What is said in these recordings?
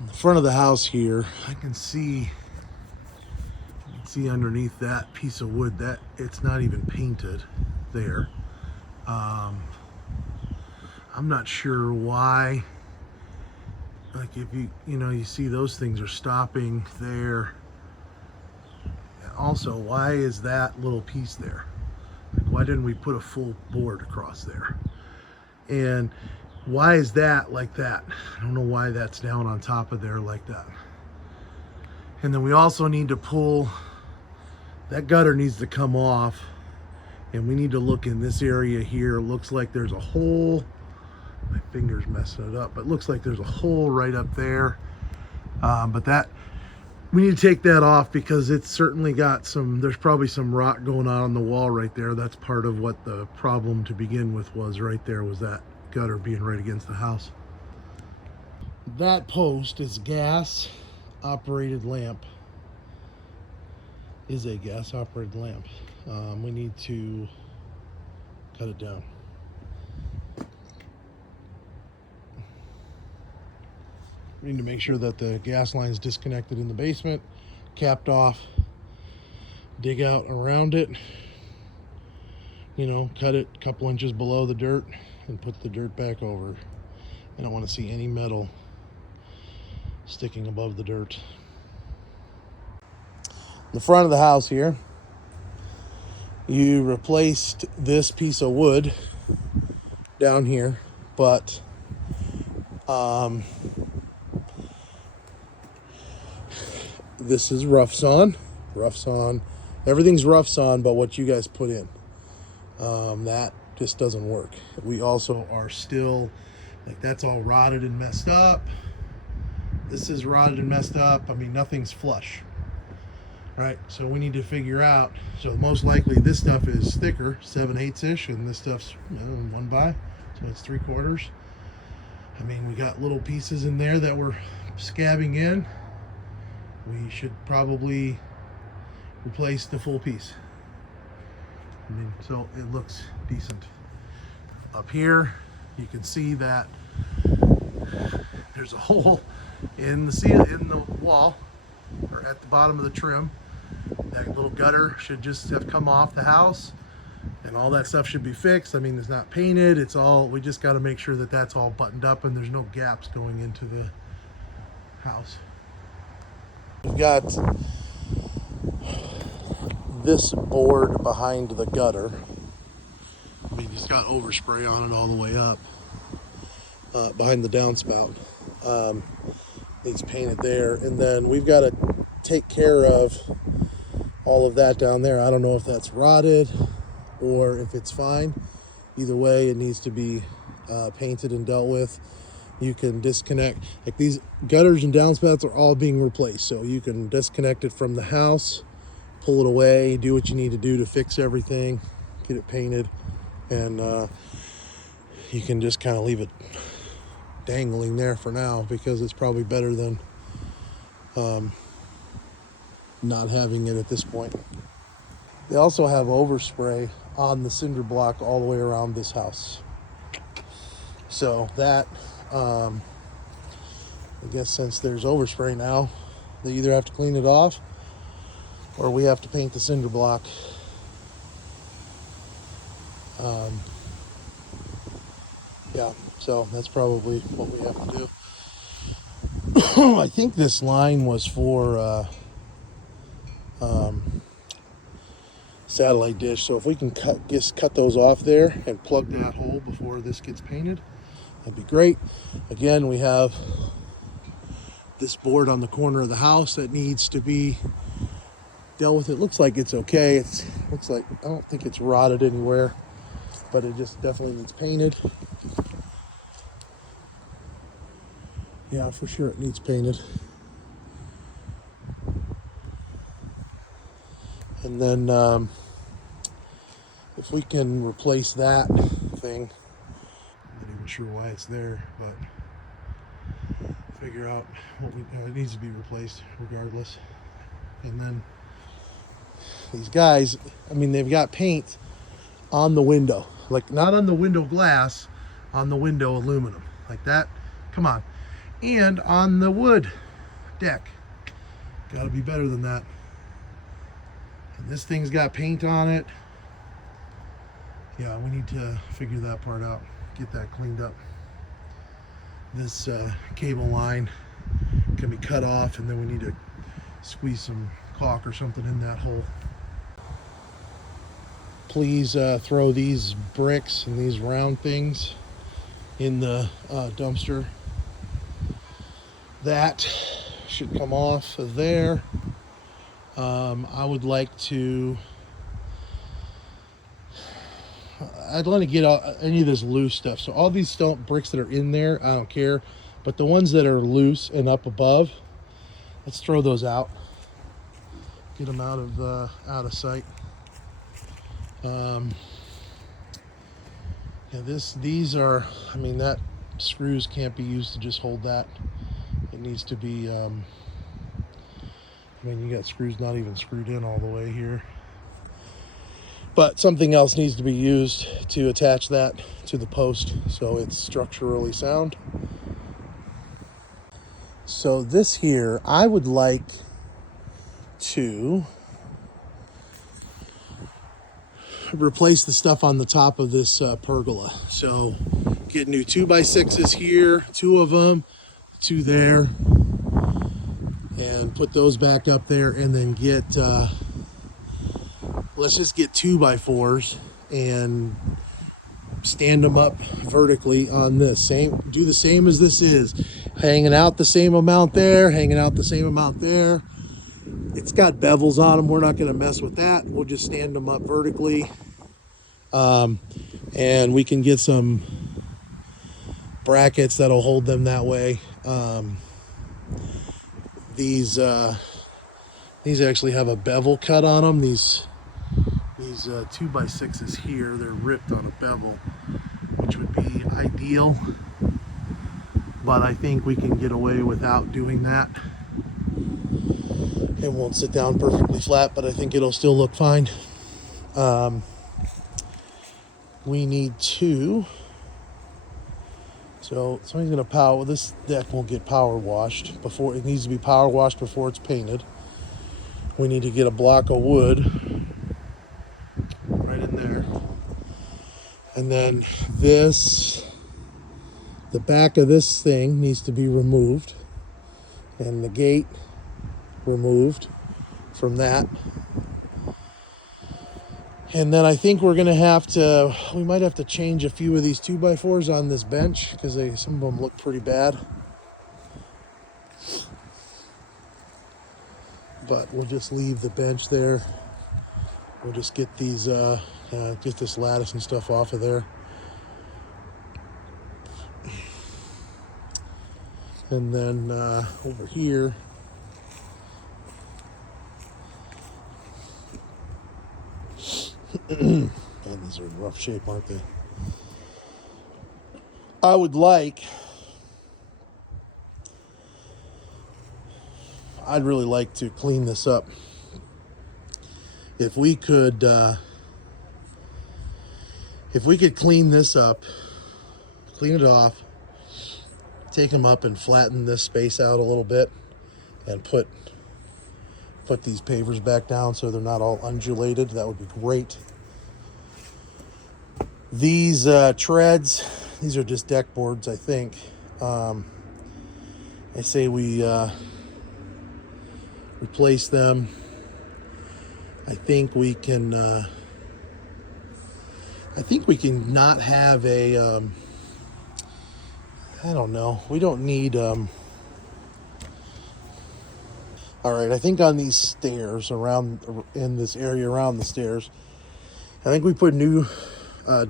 In the front of the house here, I can see underneath that piece of wood that it's not even painted there. I'm not sure why. Like if you see those things are stopping there. Also, why is that little piece there? Like, why didn't we put a full board across there? And why is that like that? I don't know why that's down on top of there like that. And then we also need to pull, that gutter needs to come off, and we need to look in this area here. It looks like there's a hole. My finger's messing it up, but it looks like there's a hole right up there. But that, we need to take that off because it's certainly got there's probably some rot going on the wall right there. That's part of what the problem to begin with was right there, was that gutter being right against the house. That post is gas operated lamp. Is a gas operated lamp. We need to cut it down. We need to make sure that the gas line is disconnected in the basement, capped off, dig out around it, cut it a couple inches below the dirt and put the dirt back over. I don't want to see any metal sticking above the dirt. The front of the house here, you replaced this piece of wood down here, but this is rough sawn. Everything's rough sawn but what you guys put in. That just doesn't work. We also are still, like, that's all rotted and messed up. This is rotted and messed up. I mean, nothing's flush. Right, so we need to figure out, so most likely this stuff is thicker, 7/8-ish, and this stuff's 1 by, so it's 3/4. I mean, we got little pieces in there that we're scabbing in. We should probably replace the full piece. I mean, so it looks decent. Up here, you can see that there's a hole in the wall, or at the bottom of the trim. That little gutter should just have come off the house, and all that stuff should be fixed. I mean, it's not painted. It's all, we just got to make sure that that's all buttoned up and there's no gaps going into the house. We've got this board behind the gutter. I mean, it's got overspray on it all the way up behind the downspout. Needs painted there, and then we've got to take care of all of that down there. I don't know if that's rotted or if it's fine. Either way, it needs to be painted and dealt with. You can disconnect, like these gutters and downspouts are all being replaced, so you can disconnect it from the house, pull it away, do what you need to do to fix everything, get it painted, and you can just kind of leave it dangling there for now, because it's probably better than not having it at this point. They also have overspray on the cinder block all the way around this house, so that I guess since there's overspray now, they either have to clean it off or we have to paint the cinder block. Yeah, so that's probably what we have to do. I think this line was for satellite dish, so if we can cut those off there and plug that hole before this gets painted, that'd be great. Again, we have this board on the corner of the house that needs to be dealt with. It looks like it's okay. It looks like, I don't think it's rotted anywhere, but it just definitely needs painted. Yeah, for sure it needs painted. And then if we can replace that thing, I'm not even sure why it's there, but figure out what it needs to be replaced regardless. And then these guys, I mean, they've got paint on the window, like not on the window glass, on the window aluminum, like that. Come on. and on the wood deck. Got to be better than that. And this thing's got paint on it. Yeah, we need to figure that part out, get that cleaned up. This cable line can be cut off, and then we need to squeeze some caulk or something in that hole. Please throw these bricks and these round things in the dumpster. That should come off of there. I would like to, I'd want to get any of this loose stuff. So all these stone bricks that are in there, I don't care. But the ones that are loose and up above, let's throw those out. Get them out of sight. Yeah, these are, I mean, that screws can't be used to just hold that. It needs to be, I mean, you got screws not even screwed in all the way here. But something else needs to be used to attach that to the post so it's structurally sound. So this here, I would like to replace the stuff on the top of this pergola. So get new 2x6s here, 2 of them, 2 there, and put those back up there, and then get let's just get 2x4s and stand them up vertically on this. Do the same as this is, hanging out the same amount there, hanging out the same amount there. It's got bevels on them. We're not going to mess with that. We'll just stand them up vertically, and we can get some brackets that'll hold them that way. These actually have a bevel cut on them. These 2x6s here, they're ripped on a bevel, which would be ideal, but I think we can get away without doing that. It won't sit down perfectly flat, but I think it'll still look fine. We need to, so somebody's gonna power, this deck will get power washed before, it needs to be power washed before it's painted. We need to get a block of wood right in there. And then this, the back of this thing needs to be removed, and the gate removed from that. And then I think we're gonna have to, we might have to change a few of these 2x4s on this bench because some of them look pretty bad. But we'll just leave the bench there. We'll just get these, get this lattice and stuff off of there. And then over here, and these are in rough shape, aren't they? I'd really like to clean this up. If we could clean this up, clean it off, take them up and flatten this space out a little bit, and put these pavers back down so they're not all undulated, that would be great. These treads, these are just deck boards, I think. I say we replace them. I think we can not have a I don't know, we don't need all right, I think on these stairs around, in this area around the stairs, I think we put new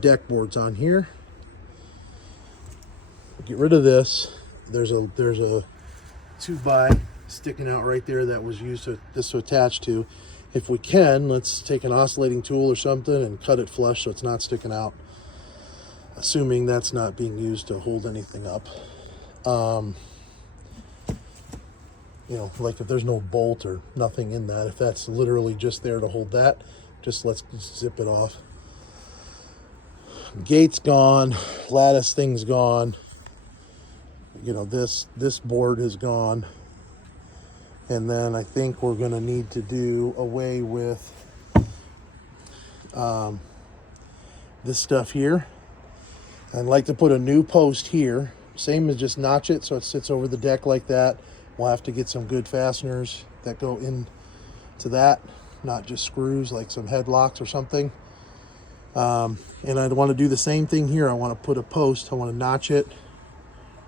deck boards on here. Get rid of this. There's a 2x sticking out right there that was used to attach to. If we can, let's take an oscillating tool or something and cut it flush so it's not sticking out, assuming that's not being used to hold anything up. You know, like if there's no bolt or nothing in that, if that's literally just there to hold that, let's zip it off. Gate's gone, lattice thing's gone. you know, this board is gone. And then I think we're going to need to do away with this stuff here. I'd like to put a new post here. Same as just notch it so it sits over the deck like that. We'll have to get some good fasteners that go into that, not just screws, like some headlocks or something. And I want to do the same thing here. I want to put a post. I want to notch it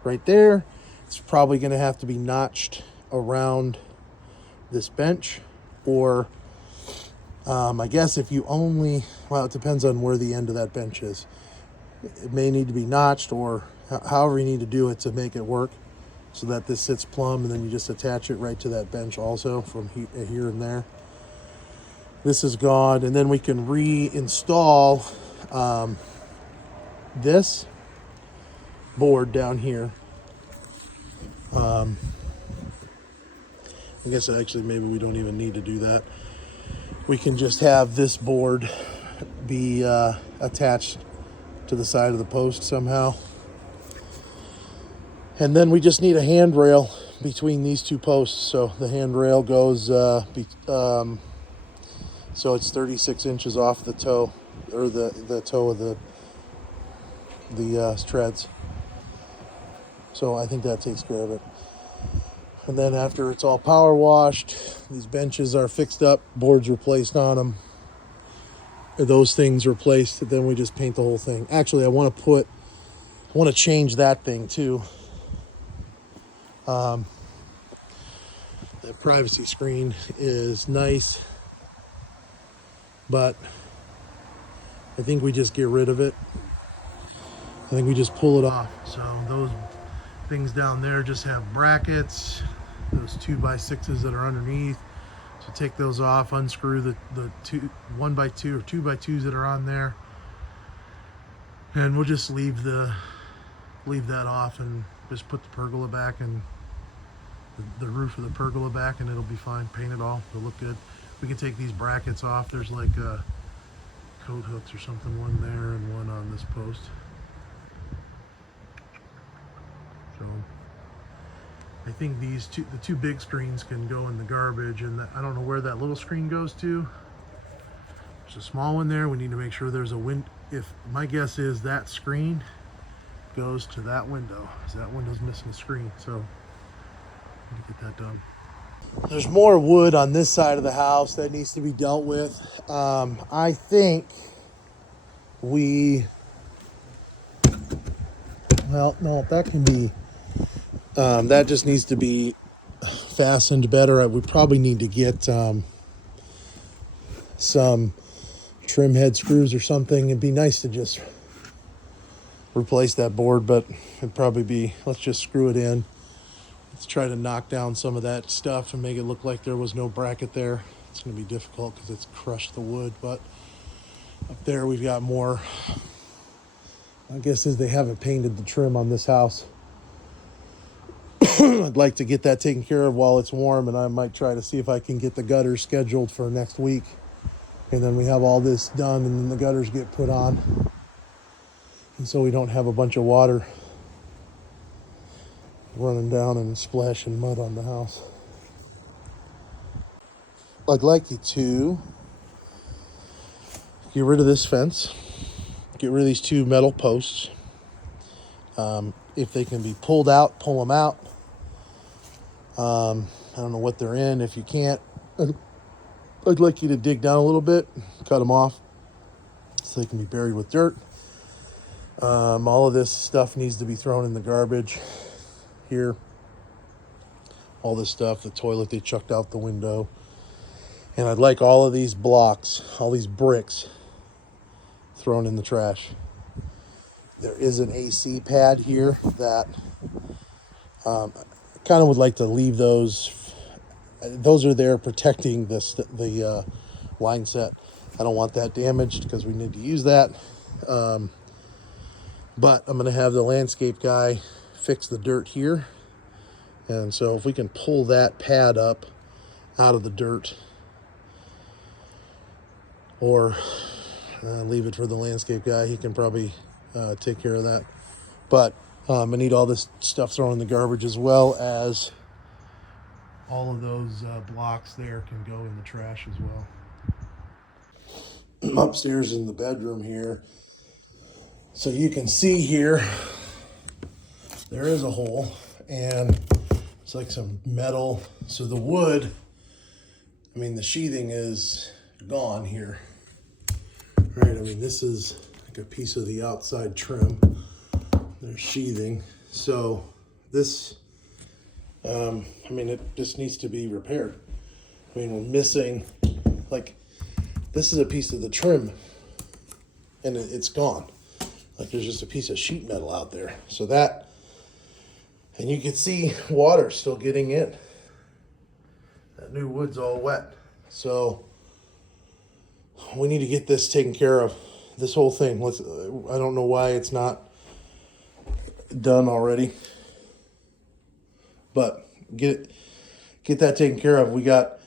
right there. It's probably going to have to be notched around this bench, or I guess if you only, well, it depends on where the end of that bench is. It may need to be notched, or however you need to do it to make it work, so that this sits plumb, and then you just attach it right to that bench also from here and there. This is gone, and then we can reinstall this board down here. I guess actually maybe we don't even need to do that. We can just have this board be attached to the side of the post somehow. And then we just need a handrail between these two posts. So the handrail goes, so it's 36 inches off the toe, or the toe of the treads. So I think that takes care of it. And then after it's all power washed, these benches are fixed up, boards replaced on them, those things replaced, then we just paint the whole thing. Actually, I want to change that thing too. The privacy screen is nice, but I think we just get rid of it. I think we just pull it off. So those things down there just have brackets, those 2x6s that are underneath. So take those off, unscrew the 1x2 or 2x2s that are on there, and we'll just leave that off and just put the pergola back and the roof of the pergola back, and it'll be fine. Paint it all, it'll look good. We can take these brackets off. There's like coat hooks or something, one there and one on this post. So I think the two big screens can go in the garbage, and I don't know where that little screen goes to. There's a small one there. We need to make sure there's a window. If my guess is that screen goes to that window, because that window's missing a screen. So I need to get that done. There's more wood on this side of the house that needs to be dealt with. I think well, no, that can be, that just needs to be fastened better. We probably need to get some trim head screws or something. It'd be nice to just replace that board, but it'd probably be, let's just screw it in. Let's try to knock down some of that stuff and make it look like there was no bracket there. It's going to be difficult because it's crushed the wood, but up there we've got more. I guess is they haven't painted the trim on this house. I'd like to get that taken care of while it's warm, and I might try to see if I can get the gutters scheduled for next week. And then we have all this done, and then the gutters get put on. And so we don't have a bunch of water running down and splashing mud on the house. I'd like you to get rid of this fence. Get rid of these two metal posts. If they can be pulled out, pull them out. I don't know what they're in. If you can't, I'd like you to dig down a little bit, cut them off so they can be buried with dirt. All of this stuff needs to be thrown in the garbage here. All this stuff, the toilet they chucked out the window. And I'd like all of these blocks, all these bricks, thrown in the trash. There is an AC pad here that I kind of would like to leave those. Those are there protecting the line set. I don't want that damaged because we need to use that. But I'm going to have the landscape guy fix the dirt here. And so if we can pull that pad up out of the dirt, or leave it for the landscape guy, he can probably take care of that. But I need all this stuff thrown in the garbage, as well as all of those blocks there can go in the trash as well. Upstairs in the bedroom here, so you can see here, there is a hole, and it's like some metal. So the wood, I mean, the sheathing is gone here. Right, I mean, this is like a piece of the outside trim. There's sheathing. So this, I mean, it just needs to be repaired. I mean, we're missing, like, this is a piece of the trim, and it's gone. Like, there's just a piece of sheet metal out there. So that, and you can see water still getting in. That new wood's all wet. So we need to get this taken care of. This whole thing, I don't know why it's not done already, but get that taken care of. We got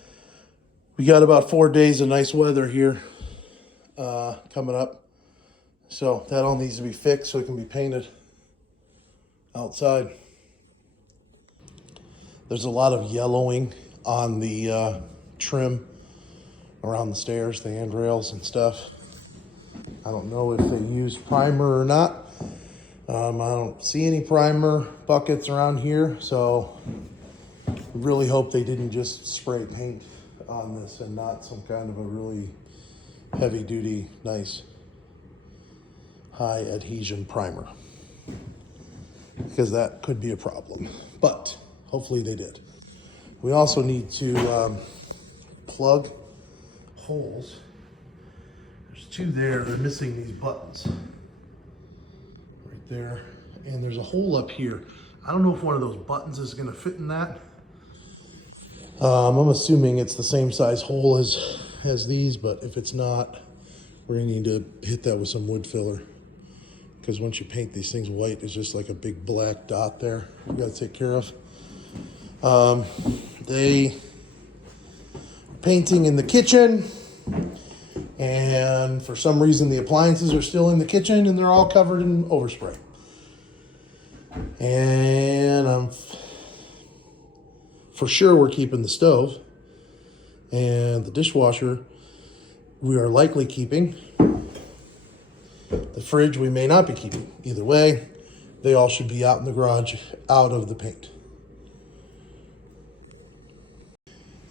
about 4 days of nice weather here coming up, so that all needs to be fixed so it can be painted outside. There's a lot of yellowing on the trim around the stairs, the handrails and stuff. I don't know if they use primer or not. I don't see any primer buckets around here, so I really hope they didn't just spray paint on this and not some kind of a really heavy duty, nice high adhesion primer, because that could be a problem, but hopefully they did. We also need to plug holes. There's two there, they're missing these buttons right there, and there's a hole up here. I don't know if one of those buttons is going to fit in that. I'm assuming it's the same size hole as these, but if it's not, we're going to need to hit that with some wood filler, because once you paint these things white, it's just like a big black dot there we got to take care of. They painting in the kitchen, and for some reason the appliances are still in the kitchen and they're all covered in overspray. And for sure we're keeping the stove, and the dishwasher we are likely keeping. The fridge we may not be keeping. Either way, they all should be out in the garage, out of the paint.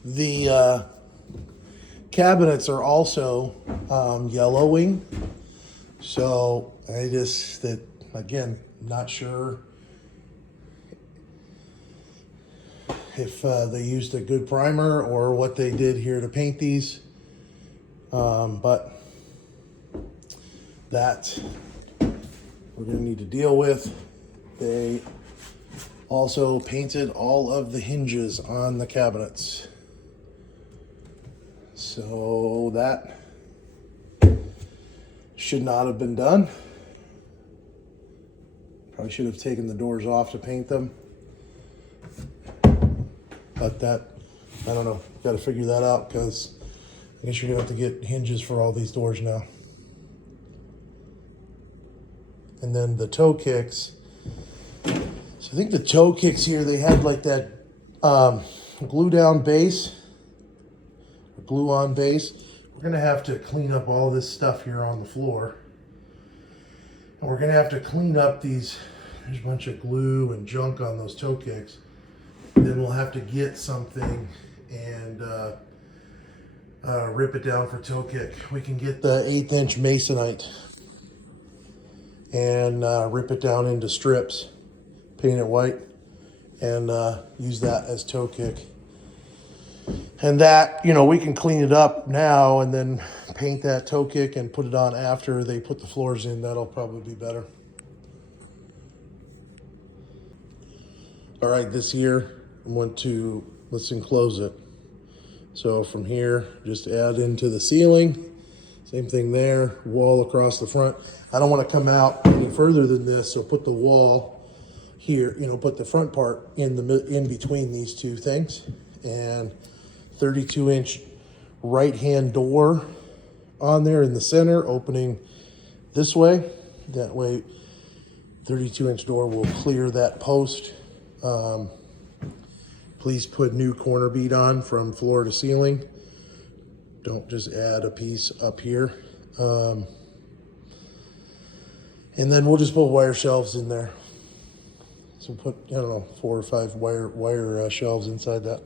The cabinets are also yellowing, so again, not sure if they used a good primer or what they did here to paint these, but that we're going to need to deal with. They also painted all of the hinges on the cabinets, so that should not have been done. Probably should have taken the doors off to paint them, but that, I don't know, got to figure that out, because I guess you're gonna have to get hinges for all these doors now. And then the toe kicks, so I think the toe kicks here, they had like that glue down base, glue on base. We're gonna have to clean up all this stuff here on the floor, and we're gonna have to clean up these, there's a bunch of glue and junk on those toe kicks. Then we'll have to get something and rip it down for toe kick. We can get the 1/8 inch masonite and rip it down into strips, paint it white, and use that as toe kick. And that, we can clean it up now and then paint that toe kick and put it on after they put the floors in. That'll probably be better. All right, this year let's enclose it. So from here, just add into the ceiling. Same thing there, wall across the front. I don't want to come out any further than this, so put the wall here, put the front part in between these two things, and 32 inch right hand door on there in the center, opening this way. That way 32-inch door will clear that post. Please put new corner bead on from floor to ceiling. Don't just add a piece up here. And then we'll just put wire shelves in there. So put, I don't know, 4 or 5 wire shelves inside that.